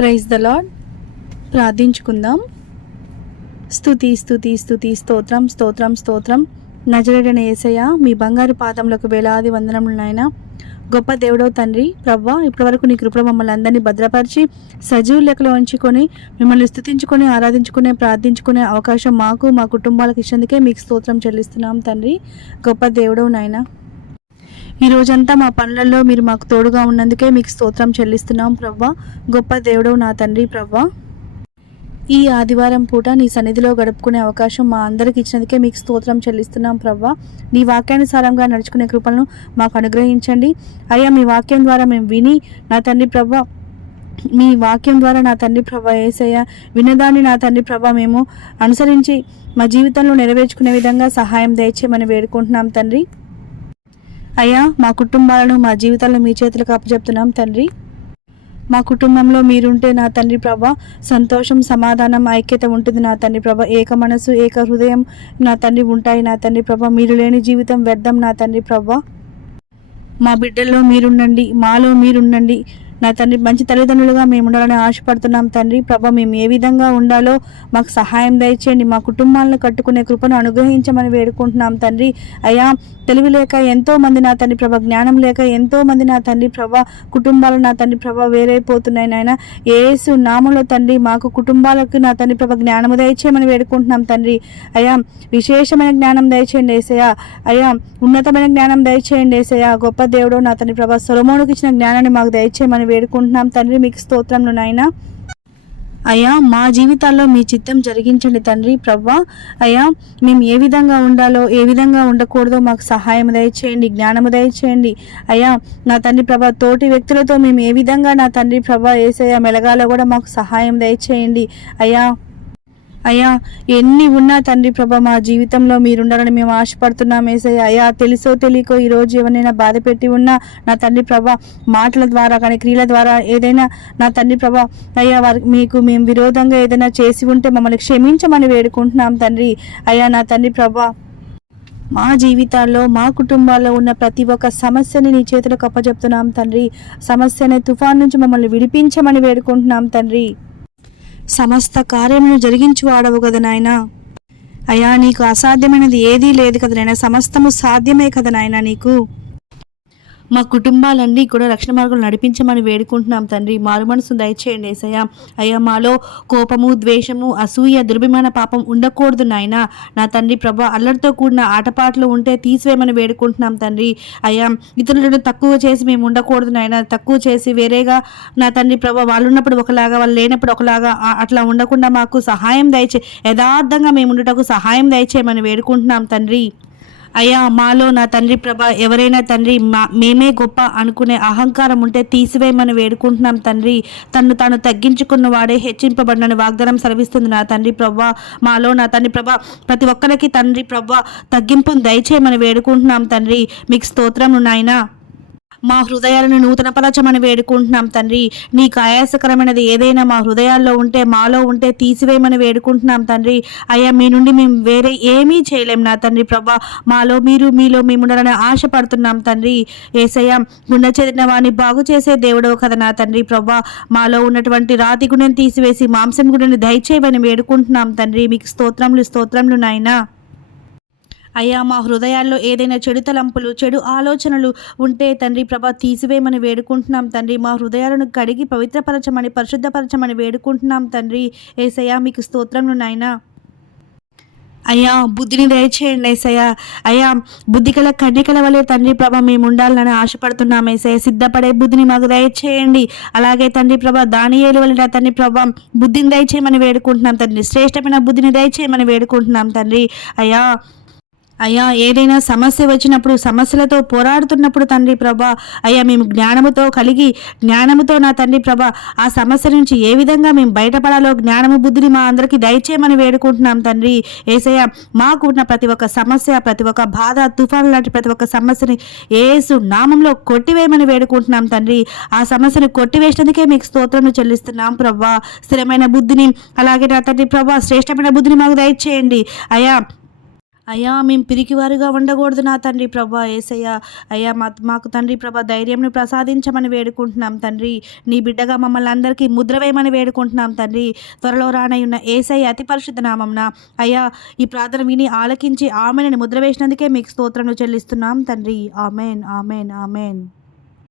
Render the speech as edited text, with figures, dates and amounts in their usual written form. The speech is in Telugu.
Praise the lord. ప్రార్థించుకుందాం. స్తుతి స్తుతి స్తుతి స్తోత్రం స్తోత్రం స్తోత్రం. నజరేయుడైన యేసయ్య, మీ బంగారు పాదములకు వేలాది వందనములు నాయన. గొప్ప దేవుడవు తండ్రి ప్రవ్వా, ఇప్పటివరకు నీ కృప మమ్మల్ని అందరినీ భద్రపరిచి సజీవ లెక్కలో ఉంచుకొని మిమ్మల్ని స్తుతించుకొని ఆరాధించుకునే ప్రార్థించుకునే అవకాశం మాకు మా కుటుంబాలకు ఇచ్చేందుకే మీకు స్తోత్రం చెల్లిస్తున్నాం తండ్రి. గొప్ప దేవుడవు నాయన. ఈ రోజంతా మా పనులలో మీరు మాకు తోడుగా ఉన్నందుకే మీకు స్తోత్రం చెల్లిస్తున్నాం ప్రవ్వా. గొప్ప దేవుడవు నా తండ్రి ప్రవ్వా. ఈ ఆదివారం పూట నీ సన్నిధిలో గడుపుకునే అవకాశం మా అందరికి ఇచ్చినందుకే మీకు స్తోత్రం చెల్లిస్తున్నాం ప్రవ్వా. నీ వాక్యానుసారంగా నడుచుకునే కృపలను మాకు అనుగ్రహించండి అయ్యా. మీ వాక్యం ద్వారా మేము విని నా తండ్రి ప్రవ్వా, మీ వాక్యం ద్వారా నా తండ్రి ప్రభా యేసయ్య వినదాన్ని నా తండ్రి ప్రభా మేము అనుసరించి మా జీవితంలో నెరవేర్చుకునే విధంగా సహాయం దయచేయమని వేడుకుంటున్నాం తండ్రి. అయ్యా, మా కుటుంబాలను మా జీవితాలను మీ చేతులకు అప్పచెప్తున్నాం తండ్రి. మా కుటుంబంలో మీరుంటే నా తండ్రి ప్రభా సంతోషం, సమాధానం, ఐక్యత ఉంటుంది నా తండ్రి ప్రభా. ఏక మనసు, ఏక హృదయం నా తండ్రి ఉంటాయి నా తండ్రి ప్రభా. మీరు లేని జీవితం వ్యర్థం నా తండ్రి ప్రభా. మా బిడ్డల్లో మీరుండండి, మాలో మీరుండండి నా తండ్రి. మంచి తల్లిదండ్రులుగా మేము ఉండాలని ఆశపడుతున్నాం తండ్రి ప్రభా. మేము ఏ విధంగా ఉండాలో మాకు సహాయం దయచేయండి. మా కుటుంబాలను కట్టుకునే కృపను అనుగ్రహించమని వేడుకుంటున్నాం తండ్రి. అయ్యా, తెలివి లేక ఎంతో మంది నా తండ్రి ప్రభా, జ్ఞానం లేక ఎంతో మంది నా తండ్రి ప్రభా కుటుంబాలు నా తండ్రి ప్రభా వేరైపోతున్నాయి నాయన. యేసు నామములో తండ్రి మాకు కుటుంబాలకు నా తండ్రి ప్రభా జ్ఞానము దయచేయమని వేడుకుంటున్నాం తండ్రి. అయ్యా, విశేషమైన జ్ఞానం దయచేయండి యేసయ్య. అయ్యా, ఉన్నతమైన జ్ఞానం దయచేయండి యేసయ్య. గొప్ప దేవుడు నా తండ్రి ప్రభా సొలొమోనుకు ఇచ్చిన జ్ఞానాన్ని మాకు దయచేయమని వేడుకుంటున్నాం తండ్రి. మీకు స్తోత్రంను నాయన. అయ్యా, మా జీవితాల్లో మీ చిత్తం జరిగించండి తండ్రి ప్రవ్వా. అయ్యా, మేము ఏ విధంగా ఉండాలో ఏ విధంగా ఉండకూడదో మాకు సహాయం దయచేయండి, జ్ఞానము దయచేయండి. అయ్యా నా తండ్రి ప్రభా, తోటి వ్యక్తులతో మేము ఏ విధంగా నా తండ్రి ప్రభా యేసయ్య మెలగాలో కూడా మాకు సహాయం దయచేయండి. అయ్యా, ఎన్ని ఉన్నా తండ్రి ప్రభా మా జీవితంలో మీరుండాలని మేము ఆశపడుతున్నాం యేసయ్య. అయ్యా, తెలుసో తెలియకో ఈరోజు ఎవరైనా బాధ పెట్టి ఉన్నా నా తండ్రి ప్రభా మాటల ద్వారా కానీ క్రియల ద్వారా ఏదైనా నా తండ్రి ప్రభా అయ్యా మీకు మేము విరోధంగా ఏదైనా చేసి ఉంటే మమ్మల్ని క్షమించమని వేడుకుంటున్నాం తండ్రి. అయ్యా నా తండ్రి ప్రభా, మా జీవితాల్లో మా కుటుంబాల్లో ఉన్న ప్రతి ఒక్క సమస్యని నీ చేతులకు అప్పచెప్తున్నాం తండ్రి. సమస్యని తుఫాన్ నుంచి మమ్మల్ని విడిపించమని వేడుకుంటున్నాం తండ్రి. సమస్త కార్యమును జరిగించి వాడవు కదా నాయన. అయ్యా, నీకు అసాధ్యమైనది ఏదీ లేదు కదా నాయన. సమస్తము సాధ్యమే కదా నాయన నీకు. మా కుటుంబాలన్నీ కూడా రక్షణ మార్గంలో నడిపించమని వేడుకుంటున్నాం తండ్రి. మారు మనసు దయచేయండి యేసయ్య. అయ్యా, మాలో కోపము, ద్వేషము, అసూయ, దుర్భిమాన పాపం ఉండకూడదు నాయన. నా తండ్రి ప్రభా, అల్లరితో కూడిన ఆటపాటలు ఉంటే తీసివేయమని వేడుకుంటున్నాం తండ్రి. అయ్యా, ఇతరులను తక్కువ చేసి మేము ఉండకూడదు నాయన. తక్కువ చేసి వేరేగా నా తండ్రి ప్రభా వాళ్ళు ఉన్నప్పుడు ఒకలాగా వాళ్ళు లేనప్పుడు ఒకలాగా అట్లా ఉండకుండా మాకు సహాయం యథార్థంగా మేము ఉండటకు సహాయం దయచేయమని వేడుకుంటున్నాం తండ్రి. అయ్యా, మాలో నా తండ్రి ప్రభా ఎవరైనా తండ్రి మేమే గొప్ప అనుకునే అహంకారం ఉంటే తీసివేయమని వేడుకుంటున్నాం తండ్రి. తను తాను తగ్గించుకున్న వాడే హెచ్చింపబడినని వాగ్దానం సెలవిస్తుంది నా తండ్రి ప్రభా. మాలో నా తండ్రి ప్రభా ప్రతి ఒక్కరికి తండ్రి ప్రభా తగ్గింపును దయచేయమని వేడుకుంటున్నాం తండ్రి. మీకు స్తోత్రము నాయనా. మా హృదయాలను నూతనపరచమని వేడుకుంటున్నాం తండ్రి. నీకు ఆయాసకరమైనది ఏదైనా మా హృదయాల్లో ఉంటే మాలో ఉంటే తీసివేయమని వేడుకుంటున్నాం తండ్రి. అయ్యా, మీ నుండి మేము వేరే ఏమీ చేయలేం నా తండ్రి ప్రభా. మాలో మీరు మీలో మేము ఉండాలని ఆశపడుతున్నాం తండ్రి. యేసయ్య, గుండె చెదిరిన వాడిని బాగు చేసే దేవుడవు కదా నా తండ్రి ప్రభా. మాలో ఉన్నటువంటి రాతి గుండెని తీసివేసి మాంసం గుండెని దయచేయమని వేడుకుంటున్నాం తండ్రి. మీకు స్తోత్రములు నాయనా. అయ్యా, మా హృదయాల్లో ఏదైనా చెడు తలంపులు, చెడు ఆలోచనలు ఉంటే తండ్రి ప్రభా తీసివేయమని వేడుకుంటున్నాం తండ్రి. మా హృదయాలను కడిగి పవిత్రపరచమని పరిశుద్ధపరచమని వేడుకుంటున్నాం తండ్రి. యేసయ్య, మీకు స్తోత్రములు నాయనా. అయ్యా, బుద్ధిని దయచేయండి యేసయ్య. అయ్యా, బుద్ధికల కన్నికల వలె తండ్రి ప్రభ మేము ఉండాలని ఆశపడుతున్నాం యేసయ్య. సిద్ధపడే బుద్ధిని మాకు దయచేయండి. అలాగే తండ్రి ప్రభ దానియేలు వలె తండ్రి ప్రభ బుద్ధిని దయచేయమని వేడుకుంటున్నాం తండ్రి. శ్రేష్టమైన బుద్ధిని దయచేయమని వేడుకుంటున్నాం తండ్రి. అయ్యా, ఏదైనా సమస్య వచ్చినప్పుడు, సమస్యలతో పోరాడుతున్నప్పుడు తండ్రి ప్రభా అయ్యా మేము జ్ఞానముతో నా తండ్రి ప్రభా ఆ సమస్య నుంచి ఏ విధంగా మేము బయటపడాలో జ్ఞానము బుద్ధిని మా అందరికీ దయచేయమని వేడుకుంటున్నాం తండ్రి. యేసయ్య, మాకు ఉన్న ప్రతి ఒక్క సమస్య, ప్రతి ఒక్క బాధ, తుఫాను లాంటి ప్రతి ఒక్క సమస్యని యేసు నామంలో కొట్టివేయమని వేడుకుంటున్నాం తండ్రి. ఆ సమస్యను కొట్టివేసినందుకే మీకు స్తోత్రం చెల్లిస్తున్నాం ప్రభా. స్థిరమైన బుద్ధిని అలాగే నా తండ్రి ప్రభా శ్రేష్టమైన బుద్ధిని మాకు దయచేయండి. అయ్యా మేము పిరికివారుగా ఉండకూడదు నా తండ్రి ప్రభా యేసయ్య. అయ్యా మాకు తండ్రి ప్రభా ధైర్యంను ప్రసాదించమని వేడుకుంటున్నాం తండ్రి. నీ బిడ్డగా మమ్మల్ని అందరికీ ముద్ర వేయమని వేడుకుంటున్నాం తండ్రి. త్వరలో రానయ్యున్న యేసయ్య అతి పరిశుద్ధ నామంన అయ్యా ఈ ప్రార్థన విని ఆలకించి ఆమెనని ముద్ర వేసినందుకే మీకు స్తోత్రములు చెల్లిస్తున్నాం తండ్రి. Amen, amen, amen.